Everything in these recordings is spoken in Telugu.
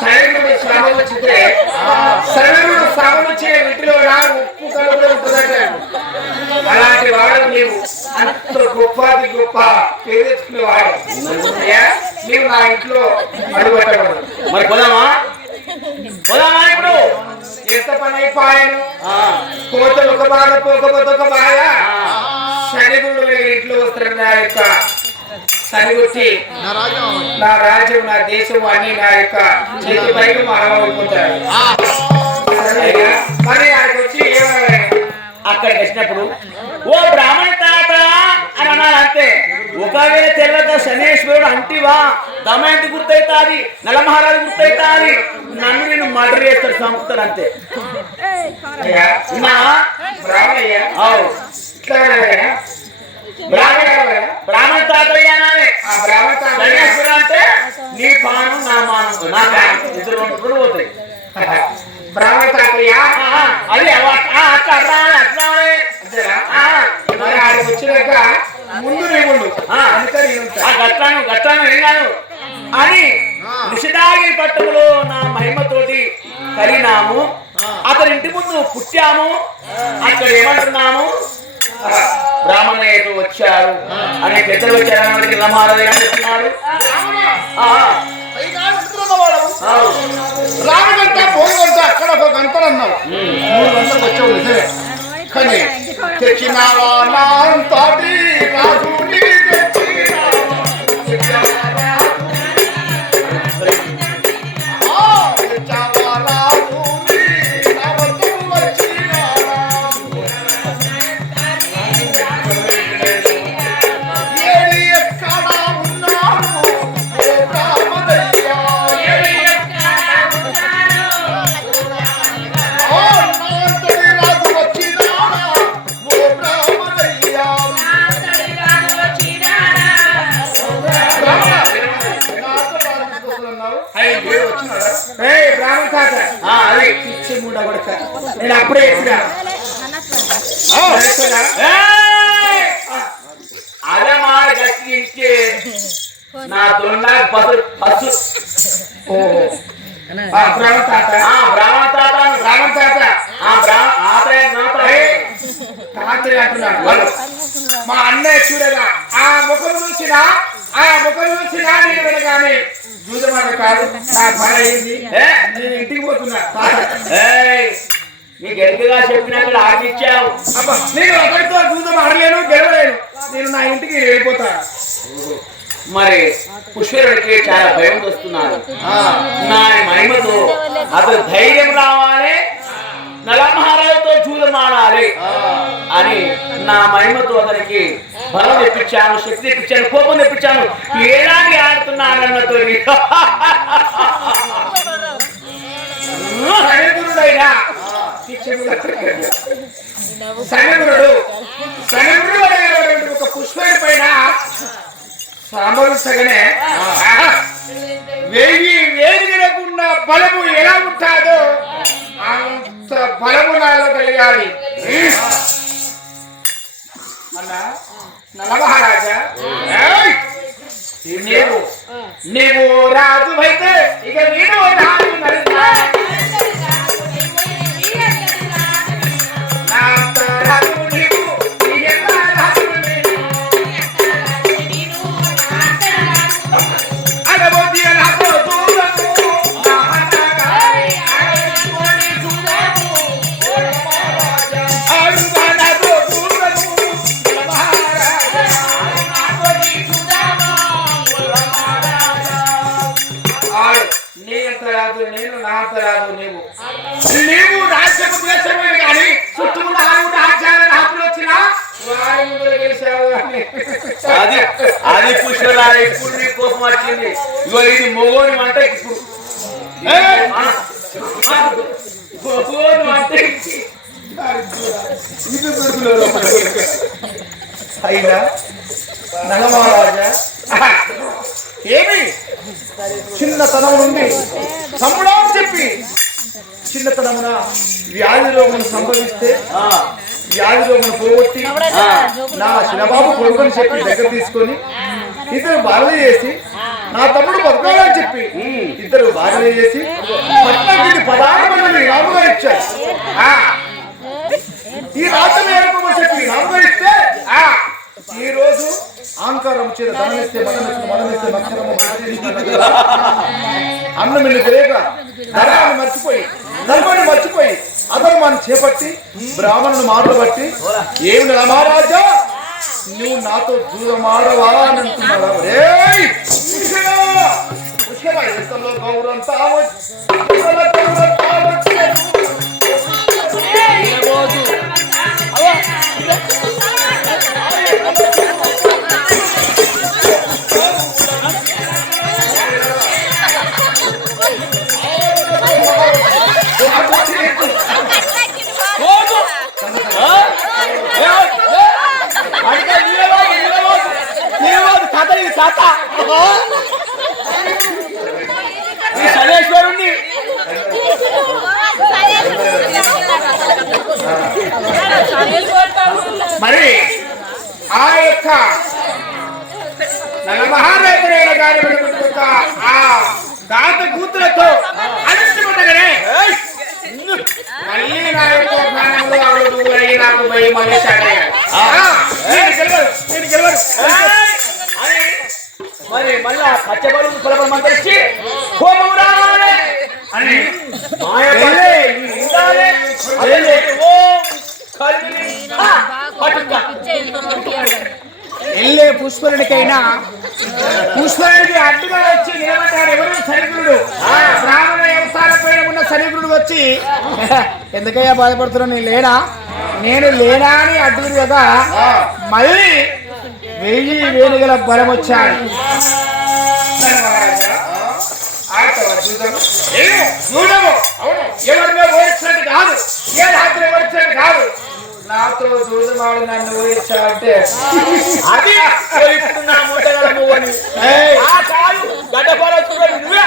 సైనికుడు శ్రమ వచ్చితే సైనికుడు శ్రమ వచ్చే ఇంటిలో నా ఉప్పు కలుపులో ఉంటుందట అలాంటి వాడు నీవు అంత గొప్పది గొప్ప పేరు తెచ్చుకునేవాడు అయ్యా, నీవు నా ఇంట్లో అడుగుపెట్టకూడదు మరి పోదామా? పోదామా ఇప్పుడు? ఎంత పని అయిపోయాను? ఆ, కోతలు ఒక బాధ పోకపోతే ఒక బాధ. శనిగుడు ఇంట్లో వస్తారు నా యొక్క శనిగుట్టి నా రాజ్యం నా రాజ్యం నా దేశం అన్ని నా యొక్క చేతి పైకి అయ్యా, మరి ఆయనకు వచ్చి ఏమన్నా అక్కడికి వచ్చినప్పుడు ఓ బ్రాహ్మణ తాత అని అంతే ఒకవేళ తెల్లక శనేశ్వరుడు అంటివా దమయంతి గుర్తవుతాది నలమహారాజు గుర్తవుతాది నన్ను నేను మర్డర్ చేస్తాడు చంపుతాడు అంతే బ్రాహ్మణ తాతయ్య. అంటే నీ పాను నా మాను నా ఇద్దరు పోతాయి. బ్రాహ్మణ తాతయ్య ఆ, ఆ, అది వచ్చినాక ముందు నీవుండు గట్టాను గట్టాను ఏం కాదు. అని నిషిదాగి పట్టములో నా మహిమతోటి కలిగినాము. అతని ఇంటి ముందు పుట్టాము. అక్కడ ఏమంటున్నాము? బ్రాహ్మణయ్యకు వచ్చారు. అని పెద్దలు వచ్చారు గారు చెప్తున్నారు ఆ, రామగంట పోయిగంట అక్కడ ఒక గంటలు అన్నావు. మూడు గంటలకు వచ్చావు నిజమే కానీ తెచ్చినావా నా రాజుని పిచ్చి మూడ కొడక. నేను అప్పుడే చెప్పినా! అదే మాట గట్టి ఇంటి నా దొండ పసు పసు ఓహో ఆ, బ్రాహ్మణ తాత. ఆ బ్రాహ్మణ తాత బ్రాహ్మణ తాత. ఆ బ్రాహ్మణ ఏయ్, తాతయ్య అంటున్నాడు. మా అన్నయ్య చూడగా ఆ ముఖం చూసినా ఆ ముఖం చూసినా నేను వినగానే జూదమాన కాదు. నా పని అయింది ఏ? నేను ఇంటికి పోతున్నా. తాత ఏయ్ నీకు ఎదుగుగా చెప్పినట్లు ఆగిచ్చావు? అబ్బా నేను ఒకరితో జూదం ఆడలేను గెలవలేను. నేను నా ఇంటికి మరి పుష్కరుడికి చాలా భయం వస్తున్నారు నా మహిమతో అతను ధైర్యం రావాలి నలమహారాజుతో చూడమాడాలి. అని నా మహిమతో అతనికి బలం తెప్పించాను శక్తి తెప్పించాను కోపం తెప్పించాను. ఏడాది ఆడుతున్నానన్నతో సనగురుడైనా సనగురుడు సనగురుడు అనేటువంటి ఒక పుష్పడి పైన సంభవించగానే వెయ్యి వేడి తినకుండా బలము ఎలా ఉంటాదో అంత బలము నాలో కలిగాలి అన్నా నలమహారాజా? నీవు నీవు రాజు అయితే ఇక నేను రాజు మరి ఇప్పుడు నీ కోపం వచ్చింది. ఇగో ఇది మొగోని అంటే ఇప్పుడు. మొగోని అంటే అయినా? నలమహారాజా ఏమి? చిన్నతనం నుండి తమ్ముడా అని చెప్పి. చిన్నతనమున వ్యాధి రోగం సంభవిస్తే ఆ, వ్యాధి రోగం పోగొట్టి నా చిన్నబాబు కొడుకుని చెప్పి దగ్గర తీసుకొని ఇద్దరు బాధలు చేసి నా తమ్ముడు బతకాలని చెప్పి చెప్పి ఇద్దరు బాధలు చేసి పట్నానికి పదహారు మందిని రాముగా ఇచ్చారు. ఆ, ఈ రాత్రి చెప్పి రాముగా ఇస్తే ఆ, ఈ రోజు ఆంకారం చేత ధనమిస్తే మదమిస్తే మదమిస్తే మక్షరము అన్నం ఇల్లు తెలియక ధర్మాన్ని మర్చిపోయి ధర్మాన్ని మర్చిపోయి అధర్మాన్ని చేపట్టి బ్రాహ్మణుని మాటలు బట్టి ఏమి నెల మహారాజా నువ్వు నాతో దూరమాడవా అని! ఉషగా, ఎంతలో గౌరవం తావచ్చు కథ మరి ఆ యొక్క నలమహారాజులైన గారి ఆ దాత కూతులతో అంచుకుంటగానే మళ్ళీ నా యొక్క ప్రాణంలో ఆవిడ దూరయ్యి నాకు భయం అనేసాడు నేను గెలవరు నేను గెలవరు పచ్చబడు కులబడు మంత్రించి కోపం రావాలి. అని. వెళ్ళే. పుష్పరుడికైనా పుష్పరుడికి అడ్డుగా వచ్చి నిలబడ్డాడు ఎవరు? సరిగ్రుడు బ్రాహ్మణ వ్యవసాయ పైన ఉన్న సరిగ్రుడు వచ్చి ఎందుకయ్యా బాధపడుతున్నావు? నేను లేనా? నేను లేనా అని అడ్డుగురు కదా మళ్ళీ వెయ్యి వేలుగల బలం వచ్చాడు ఎవరినో ఓడించినట్టు కాదు. ఏ రాత్రి ఓడించినట్టు కాదు. నాతో దూరమాడు నన్ను ఓడించావంటే అది ఓ ఇప్పుడు నా మూటగల నువ్వని! ఆ కాదు గడ్డపాల నువ్వే.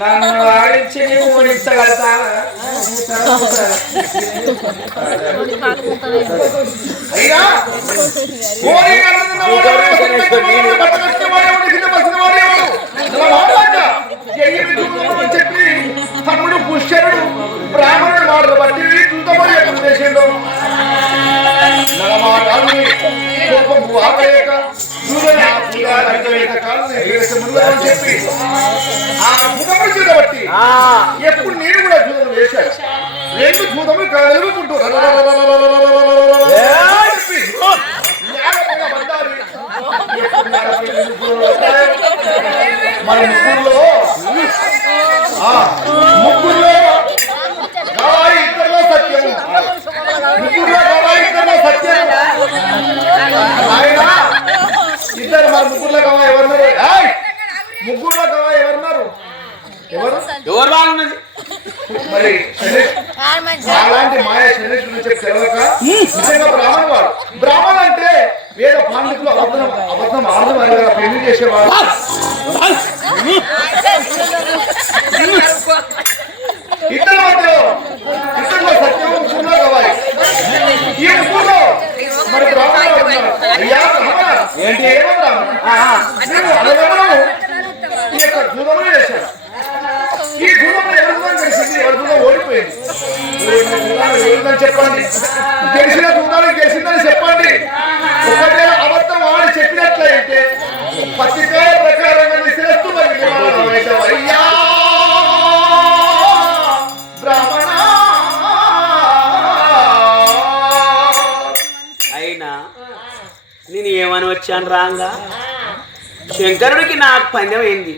నన్ను మాట్లాడక. చెయ్యి విధులు అని చెప్పి తమ్ముడు పుష్యరుడు బ్రాహ్మణుడు మాటలు బట్టి చూద్దామని చేసిండు. కోపం ఆపలేక చెప్పి ఆ భూతముడు బట్టి ఎప్పుడు నేను కూడా జూదం వేశాను రెండు జూదములు కలుగుకుంటూ మన ముగ్గురులో ఆ, ముగ్గురులో గవాయి ఇద్దరిలో సత్యము ముగ్గురులో గవాయి ఇద్దరిలో సత్యము ఆయన ఇద్దరు మన ముగ్గురులో గవాయి ఎవరున్నారు ఏయ్! ముగ్గురులో గవాయి ఎవరున్నారు ఎవరు ఎవరు బాగున్నది మరి శనేష్ అలాంటి మాయ శనేష్ గురించి తెలవక నిజంగా బ్రాహ్మణ వాడు బ్రాహ్మణ అంటే వేద పాండితులు అబద్ధం అబద్ధం ఆడదు వారి దగ్గర పెళ్ళి చేసేవాడు ఇద్దరు మధ్యలో ఇద్దరిలో సత్యం ముగ్గురులో గవాయి ఈ ముగ్గురులో మరి బ్రాహ్మణ వాడు ఉన్నాడు. అయ్యా బ్రాహ్మణ ఏంటి ఏమో బ్రాహ్మణ నేను అనగమనము ఈ యొక్క జూదము చేశాను ఈ జూదంలో ఎవరి తెలిసింది? గెలిచింది ఓడిపోయింది. ఓడిన చెప్పండి. గెలిచిన జూదాలు గెలిచిందని చెప్పండి. ఒకటే అబద్ధం వాడు చెప్పినట్లయితే పత్రికాయ ప్రకారంగా శిరస్సు అయ్యా! బ్రాహ్మణ! అయినా నేను ఏమని వచ్చాను రాంగా? శంకరుడికి నాకు పందెం అయింది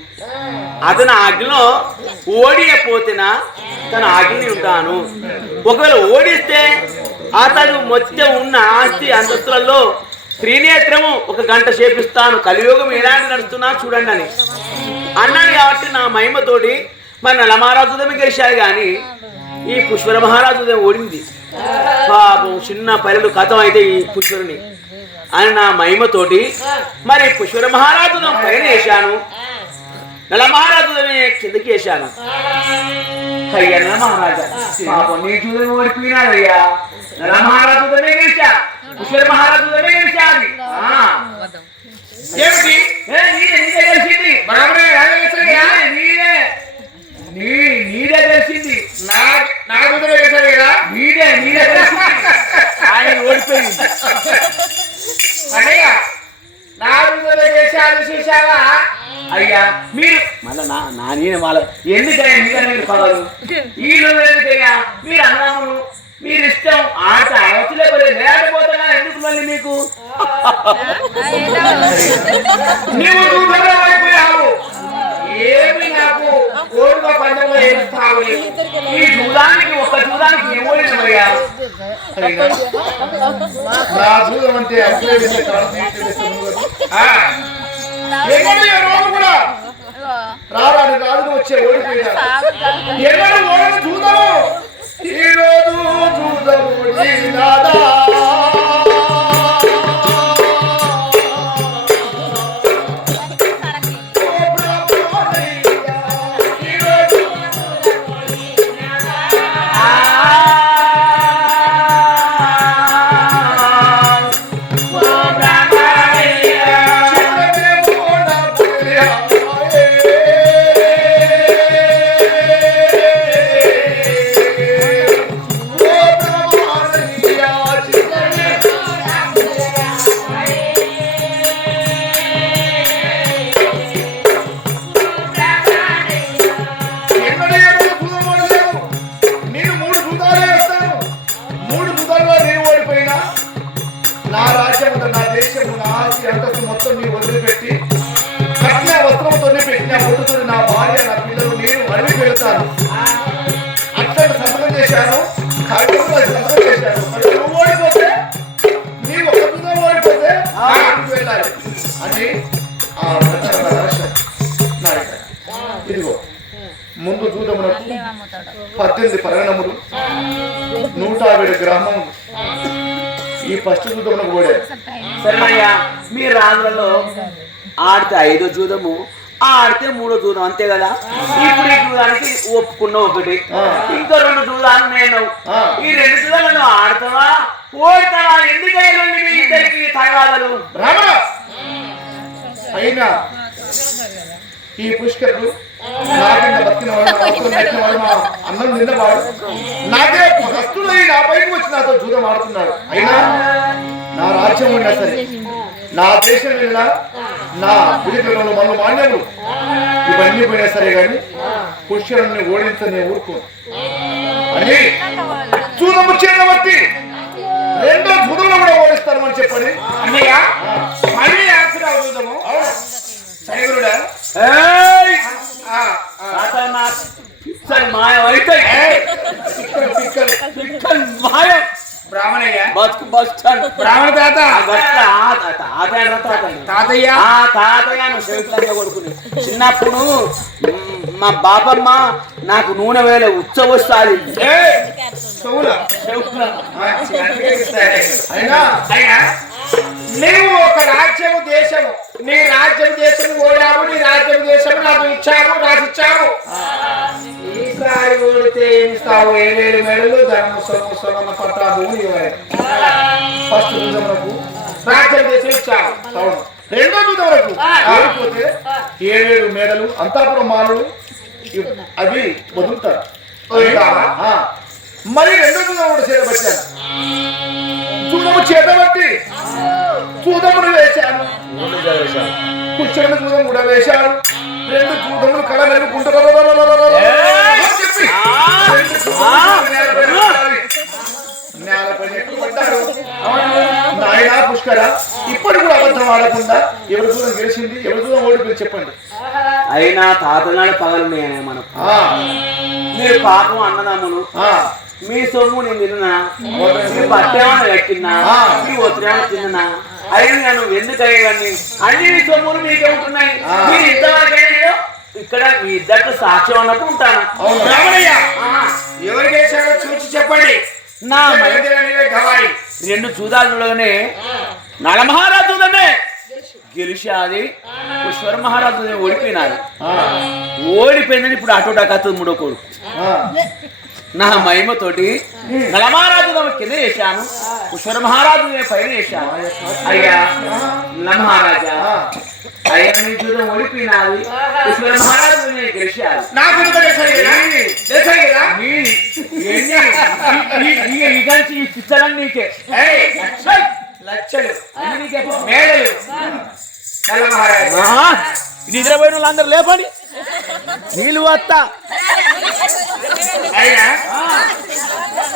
అతను ఆజ్ఞలో ఓడియపోతేనా తన ఆజ్ఞని ఉంటాను. ఒకవేళ ఓడిస్తే అతను మొత్తం ఉన్న ఆస్తి అంతస్తులలో త్రినేత్రము ఒక గంట చేపిస్తాను. కలియుగం ఎలాంటి నడుస్తున్నా చూడండి అని. అన్నాడు కాబట్టి నా మహిమతోటి మరి నలమహారాజుదమే గెలిచారు కానీ ఈ పుష్పర మహారాజుదేమి ఓడింది. పాపం చిన్న పల్లెలు కథం అయితే ఈ పుష్పరుని అని నా మహిమతోటి మరి పుష్పర మహారాజుదం పైన వేశాను నల మహారాజుదమే కిందకి వేశాను అయ్యా నల మహారాజా పాపం నీ చూడని ఓడిపోయినాడయ్యా. నల మహారాజుదమే గెలిచా. పుష్పర మహారాజుదమే గెలిచా అది. ఆ. ఏమిటి? ఏ, నీదే నీదే గెలిచింది. బ్రాహ్మణ రాజేశ్వరయ్యా నీదే నీ నీదే తెలిసింది. నా నా గురించి వేశారు కదా? నీదే నీదే తెలిసింది. ఆయన ఓడిపోయింది. అన్నయ్య నా గురించి వేశారు చూశావా? అయ్యా మీరు మళ్ళా నా నా నేను వాళ్ళ ఎందుకయ్యా మీరు పడదు ఈ నువ్వు ఎందుకయ్యా? మీరు అన్నములు మీరు ఇష్టం. ఆట అవసలే లేకపోతున్నా ఎందుకు మళ్ళీ మీకు? నీవు అయిపోయావు ఏమి నాకు కోరుగా పండుగ ఏడుస్తావు ఈ జూదానికి ఒక నా అంటే ఈ రోజు కూడా? రారాడు రాజును వచ్చే ఓడిపోయాడు ఎన్నడూ ఓడను చూద్దాము ఈ రోజు చూద్దాము సంతకం చేశాను కార్యక్రమంలో సంతకం చేశాను మరి నువ్వు ఓడిపోతే నీ ఒక ఓడిపోతే వెళ్ళాలి అని ఆ ఇదిగో ముందు దూతమునకు పద్దెనిమిది పరిణములు నూట యాభై గ్రామం ఈ ఫస్ట్ దూతమునకు కూడా సరే మీ రాజులలో ఆడితే ఐదో జూదము ఆడితే మూడో జూదం అంతే కదా? ఇప్పుడు ఈ జూదానికి ఒప్పుకున్నావు ఒకటి. ఇంకో రెండు జూదాలు నేను. ఈ రెండు జూదాలు నువ్వు ఆడతావా? ఓడతావా ఎందుకైనా మీ ఇద్దరికి తగాదలు? అయినా ఈ పుష్కరుడు నా వాడు అన్నం తిన్నవాడు నాకే భక్తులు నా పైకి వచ్చి నాతో జూదం ఆడుతున్నాడు. అయినా నా రాజ్యం ఉన్నా సరే నా దేశం వెళ్ళినా నా పులికలను మళ్ళీ మాన్యములు ఇవన్నీ పోయినా సరే కానీ ఓడించని నేను ఊరుకోను. అని జూదము చేయబట్టి రెండో జూదంలో కూడా ఓడిస్తారని చెప్పని. అన్నయ్య మళ్ళీ ఆన్సర్ చూద్దాము. సైగురుడా ఏయ్! ఆ, ఆ. తాత నా పిచ్చలు మాయం అయితే. పిక్కలు పిక్కలు. బ్రాహ్మణయ్య బతుకు బస్ స్టాండ్ బ్రాహ్మణ తాత? తాతయ్య? ఆ తాతయ్య నువ్వు శంకులంగా కొడుకుని. చిన్నప్పుడు మ్, మా బాపమ్మ నాకు నూనె వేల చెవుల? అయినా? అయినా? నీవు ఒక రాజ్యము దేశము. నీ రాజ్యం దేశము ఓడావు నీ రాజ్యం దేశము నాకు ఇచ్చావు నాకు ఇచ్చావు. ఈసారి ఓడితే ఏమి ఇస్తావు? ఏడేడు మెడలు ధర్మ సొమ్ము సొమ్మ పట్టా భూమి ఇవ్వాలి ఫస్ట్ రాజ్యం దేశం ఇచ్చావు అవును. రెండో దూదమునకు ఆడిపోతే ఏడేడు మేడలు అంతాపురం మానులు అవి వదులుతారు. మరి రెండో దూదముడు చేరబట్టాను చూడము చేతబట్టి చూదమును వేశాను. కూర్చొని చూదం కూడా వేశాను. రెండు చూదములు కళ మెరుగుకుంటూ చెప్పి రెండు చూదములు నేలపై పడ్డాయి. నేలపై ఎక్కువ పడ్డారు నా నాయనా పుష్కర ఇప్పుడు కూడా అబద్ధం ఆడకుండా ఎవరి దూరం గెలిచింది ఎవరి దూరం ఓడిపోయి చెప్పండి. అయినా తాతనాడు పగలున్నాయనే మనకు. మీరు పాపం అన్నదమ్ములు. ఆ, మీ సొమ్ము నేను తిన్నా? మీ బట్టేమన్నా కట్టినా. మీ ఒత్తిడేమన్నా తిన్నా అయినా నేను ఎందుకు అయ్యేవాడిని అన్ని మీ సొమ్ములు మీకే ఉంటున్నాయి. మీరు ఇంతవరకే ఇక్కడ మీ ఇద్దరు సాక్ష్యం అన్నప్పుడు ఉంటాను. అవును. రామయ్య ఆ, ఎవరు చేశారో చూసి చెప్పండి. నా మై- మధ్యలో గవాయి రెండు చూదాలులోనే నలమహారాజులనే గెలిచాది. పుష్పర మహారాజు ఓడిపోయినారు. ఓడిపోయిందని ఇప్పుడు అటో డకాతు మూడో కొడుకు. నా మహిమతోటి నలమహారాజు తమ కింద చేశాను. పుష్పర మహారాజు పైన చేశాను. అయ్యా నలమహారాజా. అయ్యా నీ ఓడిపోయినాది మహారాజు నేను గెలిచాను నాకు ఈ- నీకే. లక్షలు. మేడలు. నిద్రపోయిన వాళ్ళందరూ లేపని నీళ్ళు వస్తా. అయినా?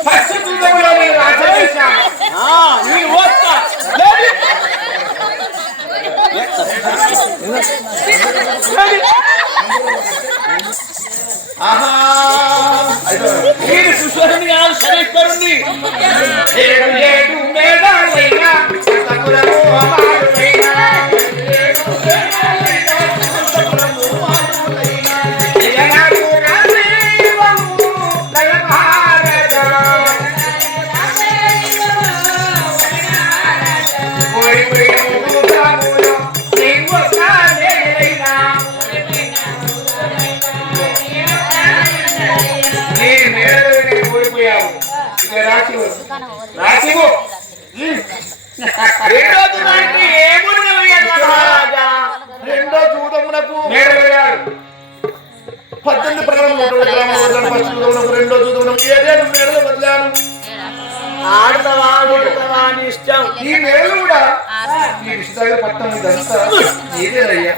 ఫస్ట్ యుద్ధంలో నేను రాజ్యం చేశాను. ఆహా. అయితే నేను సుశ్వరుని కాదు శనేశ్వరుణ్ణి. ఏడు ఏడు మేడాలైనా రాసివు రాసివు రెండో దురానికి ఏముడు మహారాజా? రెండో జూదమునకు పద్దెనిమిది ప్రకారం నూట ఫస్ట్ జూదమునకు రెండో జూదమునకు ఏడేడు మేడలు వదిలాను? ఆడతావా ఓడతావా అని ఇష్టం? ఈ మేడలు కూడా ఈ పట్టం ఇదంతా నీదేనయ్యా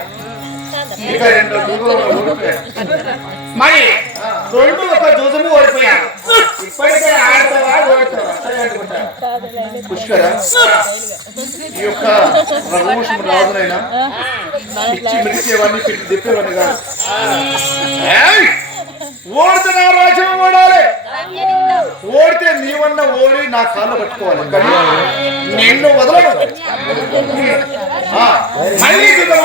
మరి రెండు ఒక జూజము ఓడిపోయాను ఇప్పటికే ఆడతావా ఓడతావా పుష్కర? ఈ యొక్క రఘువంశం రాజునైనా ఇచ్చి మిడిచేవాడిని పెట్టి తిప్పేవాడిని కాదు. ఏయ్! ఓడితే రాజ్యం ఓడాలి. ఓడితే నీవన్న ఓడి నా కాళ్ళు పట్టుకోవాలి. కానీ నిన్ను వదలను మళ్ళీ జూదం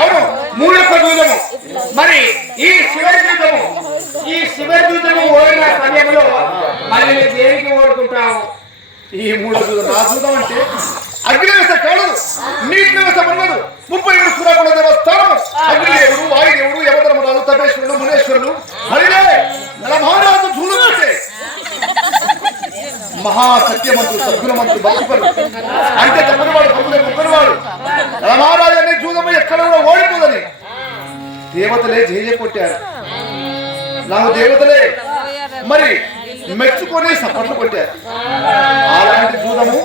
అవును. మూడొక్క దూతము మరి ఈ చివరి జూదము ఈ చివరి జూదము ఓడిన సమయంలో మరి మేము దేనికి ఓడుకుంటాము? ఈ మూడు జూదం నా జూదం అంటే అగ్ని వ్యవస్థ కాదు నీటి వ్యవస్థ ఉన్నదు ముప్పై ఏడు సురాకుల దేవస్థానం. అగ్నిదేవుడు వాయుదేవుడు యమధర్మరాజు తపేశ్వరుడు మునేశ్వరుడు మరిలే నలమహారాజు జూదం అంటే మహాసత్యమంతుడు సద్గుణమంతుడు భక్తిపరుడు అంటే తప్పనివాడు పప్పులే ముప్పనివాడు నలమహారాజు అనే ఎక్కడ కూడా ఓడిపోదని. దేవతలే జయ కొట్టారు. నాకు దేవతలే. మరి మెచ్చుకొని సపట్లు కొట్టారు. అలాంటి జూదము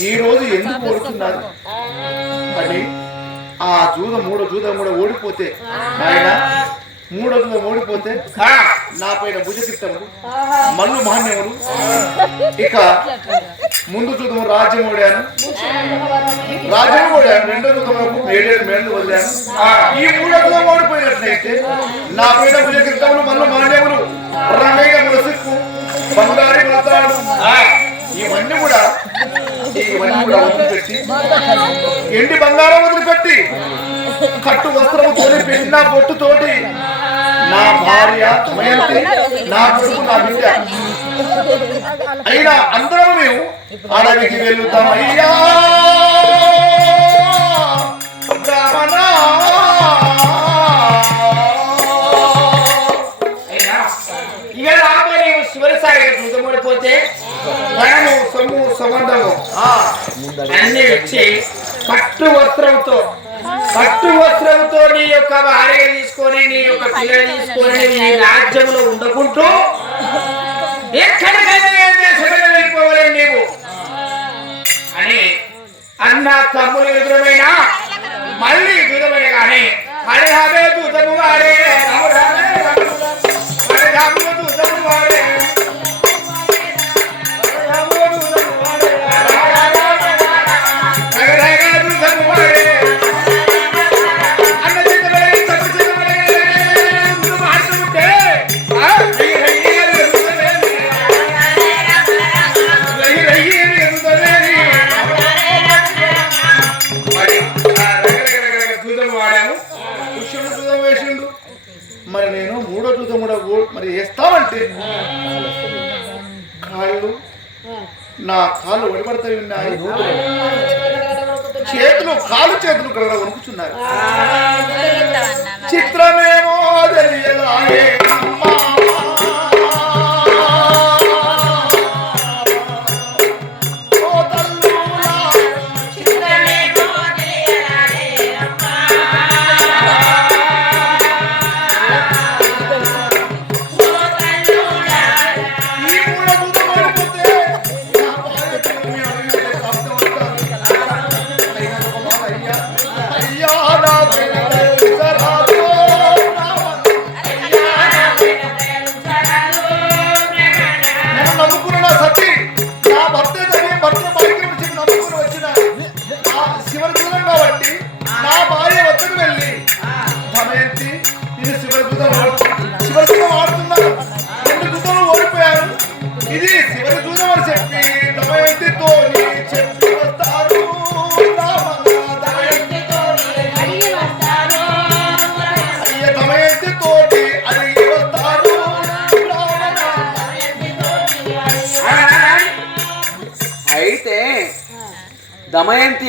ఈ రోజు ఎందుకు ఓడుతున్నారు? అని ఆ జూదం మూడో జూదం కూడా ఓడిపోతే ఆయన మూడో జూదం ఓడిపోతే ఆ, నా పైన భుజకిత్తములు మల్లు మహాన్యములు ఇక ముందు జూదము రాజ్యం ఓడాను. రాజ్యం ఓడాను రెండో జూదములకు ఏడేడు మేళ్ళు వదిలాను. ఈ మూడో జూదం ఓడిపోయినట్లయితే నా పైన భుజకిత్తములు మల్లు మహాన్యములు రంగయ్య ములసిక్కు బంగారు ములతాడు ఇవన్నీ కూడా ఇవన్నీ కూడా వదిలిపెట్టి ఎండి బంగారం వదిలిపెట్టి కట్టు వస్త్రము తోలి పెట్టిన బొట్టు తోటి నా భార్య దమయంతి నా కొడుకు నా బిడ్డ. అయినా అందరం మేము అడవికి వెళ్తాం అయ్యా ఇక ధనము సొమ్ము సంబంధము. ఆ, అన్ని వచ్చి పట్టు వస్త్రంతో పట్టు వస్త్రంతో నీ యొక్క భార్య తీసుకొని నీ యొక్క పిల్లలు తీసుకొని నీ రాజ్యంలో ఉండకుంటూ ఎక్కడికైనా వెళ్ళిపోవాలి నీవు. అని అన్న తమ్ముడు విధమైన మళ్ళీ విధమైన కానీ హరి హరే దూతము వాడే నా కాళ్ళు ఒడిపడతాయి ఉన్నాయి చేతులు కాలు చేతులు ఇక్కడ వణుకుతున్నాయి చిత్రమేమో తెలియలాయే అమ్మా.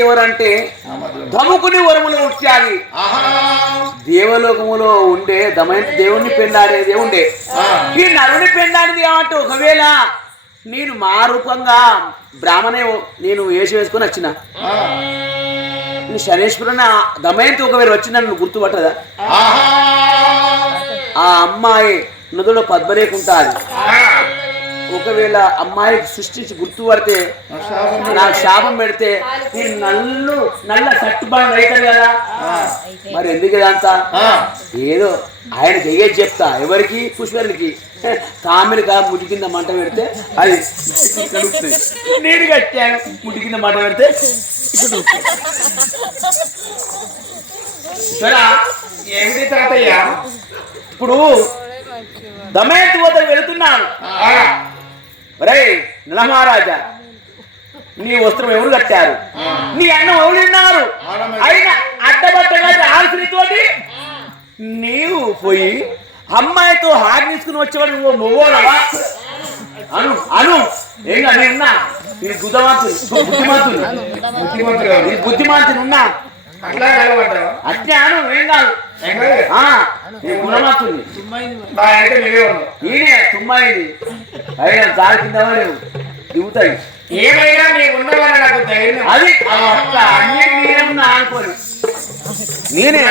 ఎవరంటే ధముకుని వరములు ఆహా దేవలోకములో ఉండే దమయంతి దేవుణ్ణి పెండాడేదే ఉండే. ఈ నరుని పెండాడిది ఏమంటే ఒకవేళ నేను మా రూపంగా బ్రాహ్మణే నేను వేషం వేసుకొని వచ్చిన. శనేశ్వరుని దమయంతి ఒకవేళ వచ్చిందని నువ్వు గుర్తుపట్టదా? ఆ అమ్మాయి నదులో పద్మరేకుంటాది. ఒకవేళ అమ్మాయికి సృష్టించి గుర్తుపడితే నాకు శాపం పెడితే నేను నల్లు నల్ల సట్టుబాటు రైతాను కదా? మరి ఎందుకు ఇదంతా. ఏదో ఆయనకి అయ్యేది చెప్తా ఎవరికి? పుష్పరికి కామెరిగా ముడి కింద మంట పెడితే అది. నేను కట్టాను ముడి కింద మంట పెడితే ఇక్కడ కలుపుతుంది. సరే ఏమిటి తాతయ్య? ఇప్పుడు దమయంతి వద్ద వెళుతున్నాను రే నలమహారాజా నీ వస్త్రం ఎవరు కట్టారు? నీ అన్నం ఎవరు తిన్నారు? అయినా అడ్డబట్టగా ఆల్సితోటి నీవు పోయి అమ్మాయితో హార్ తీసుకుని వచ్చేవాడు నువ్వు నువ్వునవా అను అను. ఏం కాదు నేను ఉన్నా? ఇది బుద్ధిమంతులు బుద్ధిమంతుడు ఇది బుద్ధిమంతులు ఉన్నా? అట్లా అట్లే అను ఏం కాదు. ఆ, నేను నేనే తుమ్మాయింది అయినా దారి కింద లేవు దిగుతాయి ఏమైనా ఉన్నవని నాకు ధైర్యం అది అట్లా అన్ని నేనే ఉన్నా అనుకోని నేనే